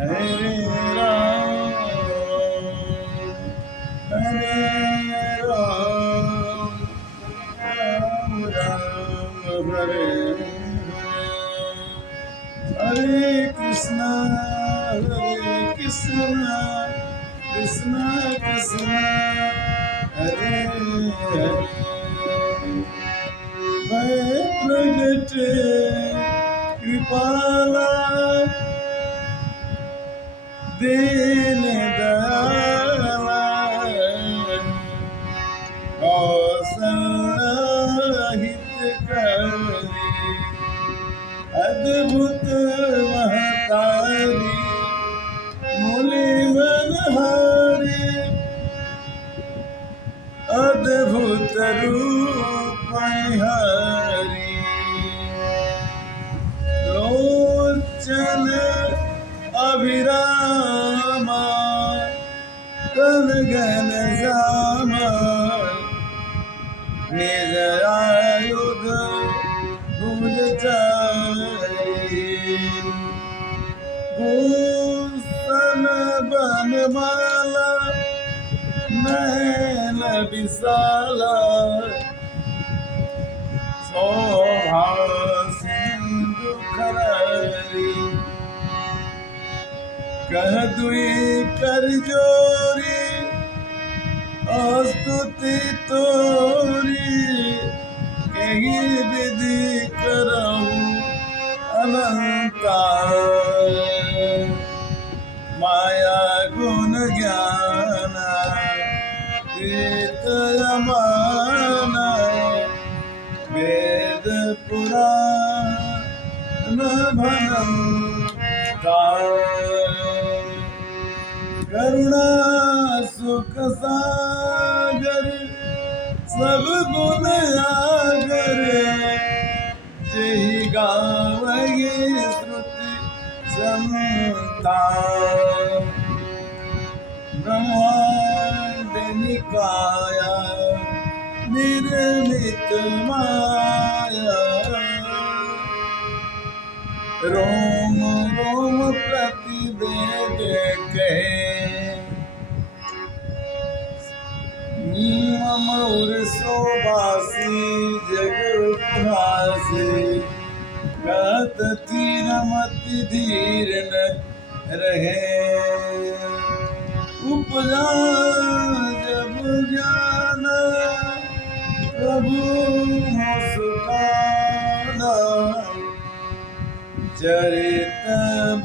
हरे राम हरे राम राम राम हरे हरे कृष्णा कृष्णा कृष्णा हरे हरे मैं प्रगट कृपाला दीन दयाला हितकारी अद्भुत महतारी मुनि मनहारी अद्भुत रूप निहारी लोचन अभिरामा तन गन श्यामा निज आयुध भुज चारि भूषण बनमाला नयन विशाला शोभा सिंधु खरारी कह दुई कर जोरी स्तुति तोरी कही विधि करऊं अनंता माया गुण ज्ञान प्रीत अमान वेद पुराण भनंता करुणा सुख सागर सब गुण आगर जही गावगे श्रुति समता ब्रह्मांड निकाया निर्मित माया रोम रोम प्रतिवेद कहे नियम सोबासी जगुहासी कहत तीर मति धीर न रहे उपजा जब ज्ञान प्रभु मुस्काना चरित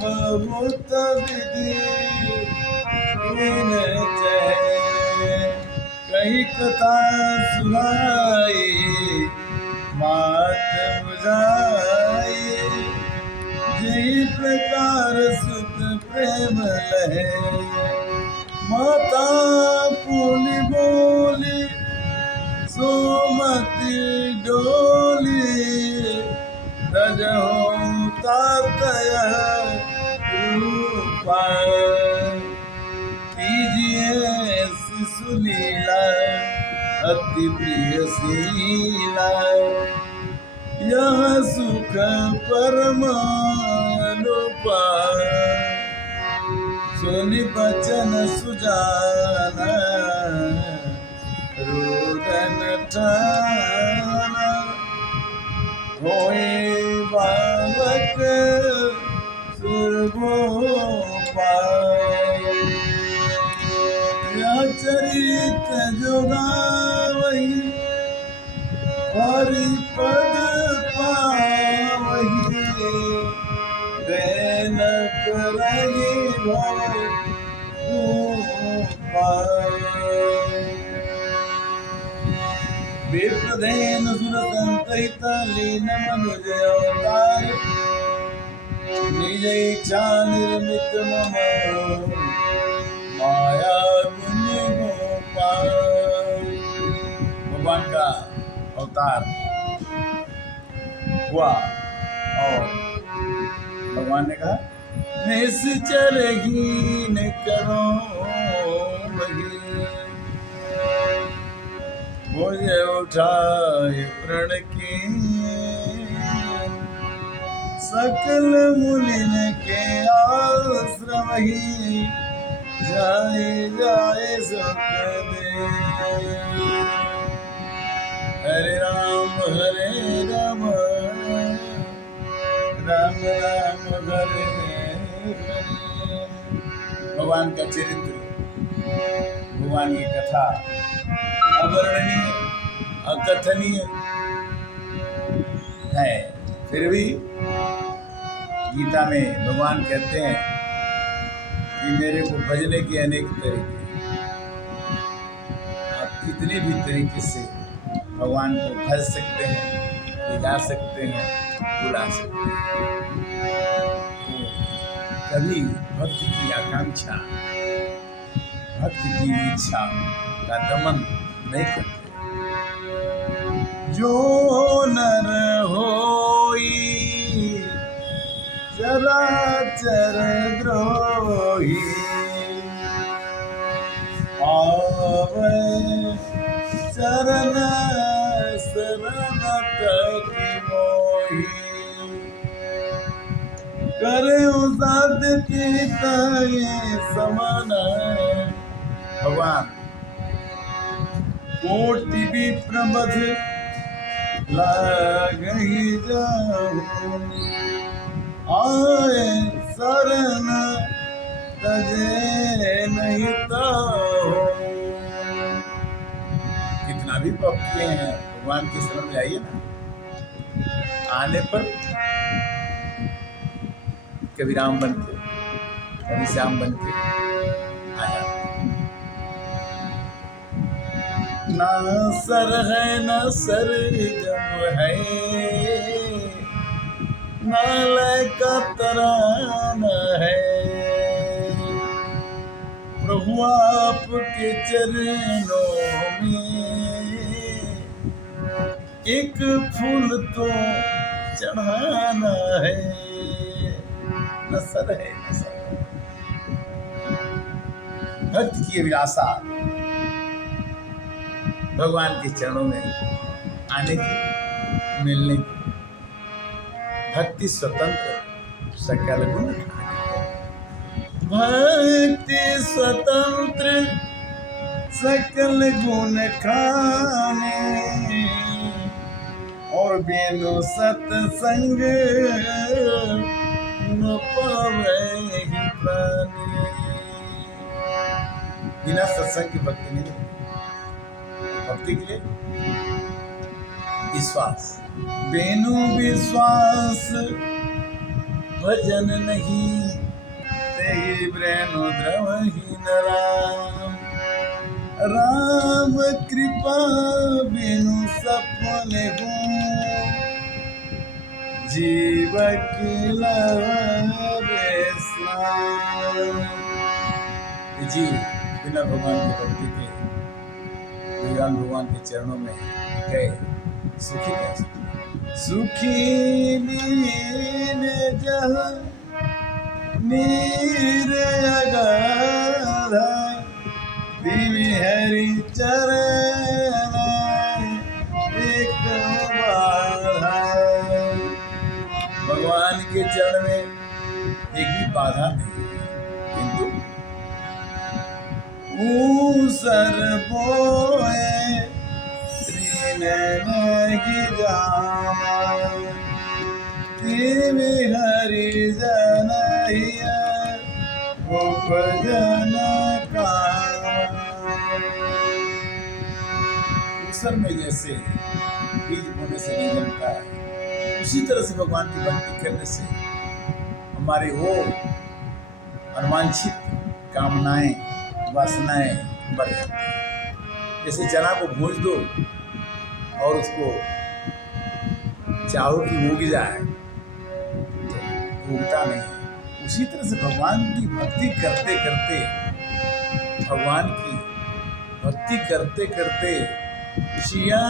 बहुत विधि कही कथा सुनाई मात बुझाई जही प्रकार सुत प्रेम लहे माता पूली बोली सोमती डोली तजहो तातय रूपा कीजिए शिशु लीला अति प्रिय शीला यह सुख परमानुपा सुनि बचन सुजाना रुदन ठाना होए बालक सुरगोपाल यह चरित जोगावही हरि पद पावही देन करहि विप्रदेन सुर संतहित लीन मनुज अवतार निज इच्छा निर्मित मम माया पुण्य गोपाल भगवान का अवतार हुआ और भगवान ने कहा निश्चर हीन करो मुझे उठाए प्रण की सकल मुनिन के आश्रम वही जाए जाए सुख दे। हरे राम राम राम राम हरे हरे। भगवान का चरित्र, भगवान की कथा अवर्णनीय अकथनीय है। फिर भी गीता में भगवान कहते हैं कि मेरे को भजने के अनेक तरीके, आप कितने भी तरीके से भगवान को भज सकते हैं, गा सकते हैं, बुला सकते हैं। कभी भक्त की आकांक्षा, भक्त की इच्छा का दमन नहीं करते। जो नर होई चराचर द्रोही, आवे चरण शरण की मोही। करे साधती समान। भगवान कोटि भी प्रबध लागहि जाऊं, आए शरण तजे नहीं ताऊं। कितना भी पाप किए हैं, भगवान की शरण में आइए ना। आने पर कभी राम बन के, कभी श्याम बन के आया। ना सर है ना सरगम है, ना लय का तराना है। प्रभु आपके चरणों में एक फूल तो चढ़ाना है। न सर है न सर। भक्त की अभिलाषा भगवान के चरणों में आने की, मिलने की। भक्ति स्वतंत्र सकल गुण खाने। भक्ति स्वतंत्र सकल गुण खाने, और बेनो सत्संग न पावे ही प्राणी। बिना सत्संग की भक्ति नहीं। भक्ति के लिए विश्वास, बेनु विश्वास भजन नहीं, तेहि ब्रेनु द्रवहि न राम। राम कृपा बिनु सफल हूँ, जीव की लहरे स्नान। जी बिना भगवान की भक्ति के, भगवान के चरणों में गए सुखी कैसे। सुखी नीन जहाँ नीर अगाधा, दिव्य हरि चरण एक बाधा। भगवान के चरण में एक भी बाधा नहीं, किंतु ऊसर बोए नहीं जामा, तिवि हरि जनहिया उपजन कामा। ऊसर में जैसे बीज बोने से नहीं जमता है, उसी तरह से भगवान की भक्ति करने से हमारे वो अनवांछित कामनाएं, वासनाएं बढ़ जाती हैं। जैसे चना को भूंज दो और उसको चाहो कि उग जाए, तो उगता नहीं। उसी तरह से भगवान की भक्ति करते करते, भगवान की भक्ति करते करते सिया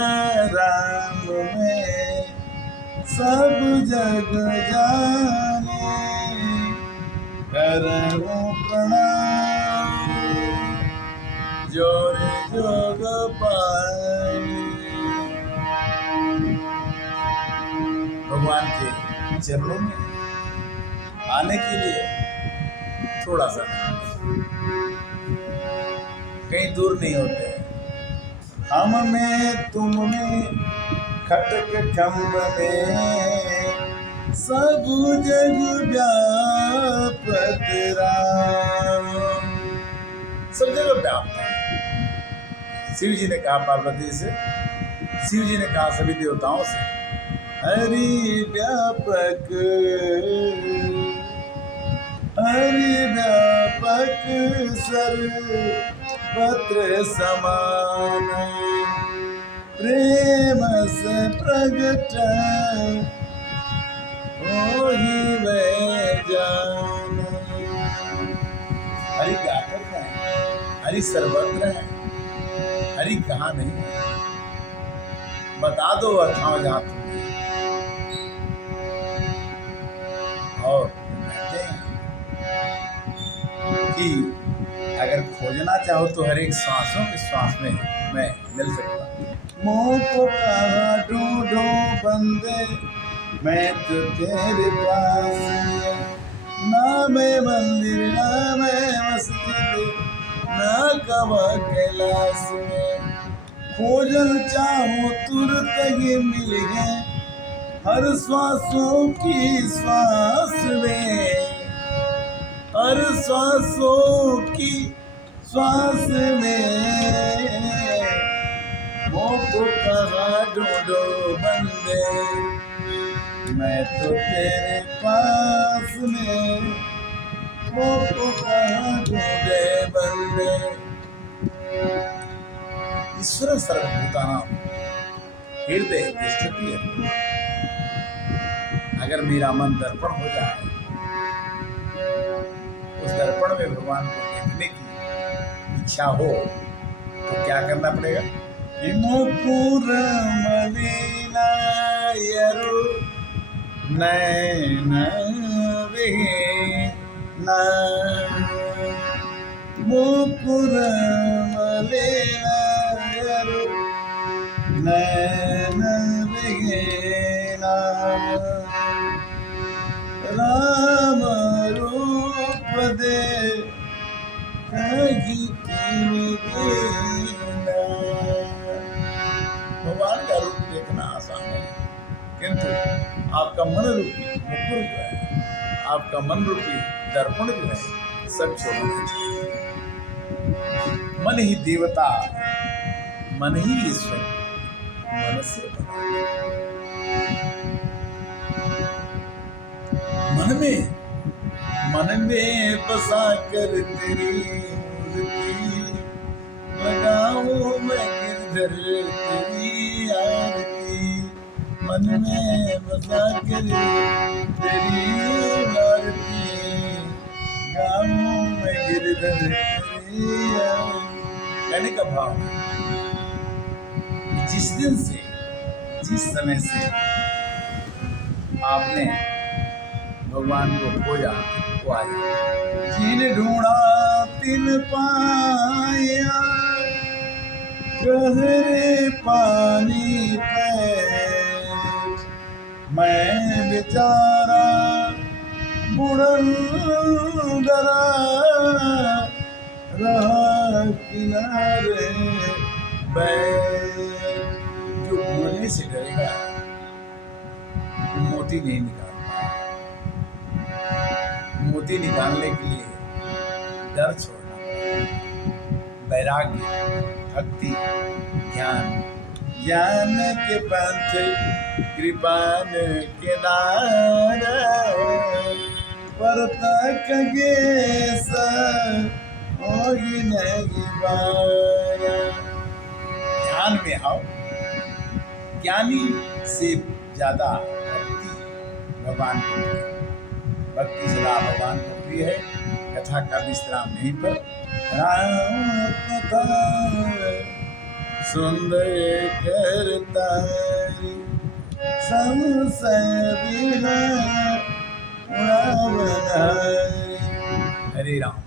राम में सब जग जाने, करो प्रणाम जोर जोग पानी। भगवान के चरणों में आने के लिए थोड़ा सा कहीं दूर नहीं होते। हम में तुम में खटक खम्ब में सब जग व्यापक राम। सब जगह व्याप्त है। शिव जी ने कहा पार्वती से, शिव जी ने कहा सभी देवताओं से, हरि व्यापक सर्वत्र समान, प्रेम से प्रगट होहि वै जान। हरि व्यापक है, हरि सर्वत्र है, हरि कहाँ नहीं है। बता दो अथाओ जहाँ तुम और कहते हैं कि अगर खोजना चाहो तो हर एक श्वासों के श्वास में मैं मिल सकता। मोह को कहाँ ढूंढो बंदे, मैं तो तेरे पास, ना मैं मंदिर ना मैं मस्जिद ना कवा कैलाश में। खोजन चाहो तुरंत ही मिल गए, हर श्वासों की श्वास में, हर श्वासों की श्वास में। मोह को कहाँ ढूंढो बंदे, मैं तो तेरे पास में। मोह को कहाँ ढूंढे बंदे। ईश्वर सर्वभूतानां हृदय तिष्ठति। अगर मेरा मन दर्पण हो जाए, उस दर्पण में भगवान को देखने की इच्छा हो तो क्या करना पड़ेगा? मुकुर मलिना यरु नैन विहीना, मुकुर मलिना यरु नैन विहीना, राम रूप दे कहीं दीना। भगवान का रूप देखना आसान है, किंतु आपका मन रूपी मुकुर जो है, आपका मन रूपी दर्पण जो है, सब छोड़ना चाहिए। मन ही देवता, मन ही ईश्वर, मन से मन में बसा कर तेरी मूर्ति, लगाऊं मैं गिरधर तेरी आरती। मन में बसा कर तेरी आरती, गाऊं मैं गिरधर तेरी आरती। कहने का भाव जिस दिन से, जिस समय से आपने भगवान को खोजा वो आया। जिन ढूंढा तिन पाया, गहरे पानी पे मैं बेचारा बुढ़न डरा रहा किनारे बैठ। जो बोलने से डरेगा मोती नहीं निकाल। मोती निकालने के लिए डर छोड़ना, वैराग्य, भक्ति, ज्ञान, ज्ञान के पंथ कृपान के दारा, परतक गेस होगी नहीं बारा। ध्यान में आओ, ज्ञानी से ज्यादा भक्ति भगवान को, भक्ति सदा भगवान को प्रिय है। कथा का विश्राम नहीं पर राम कथा सुंदर करता, संशय बिना हरे राम।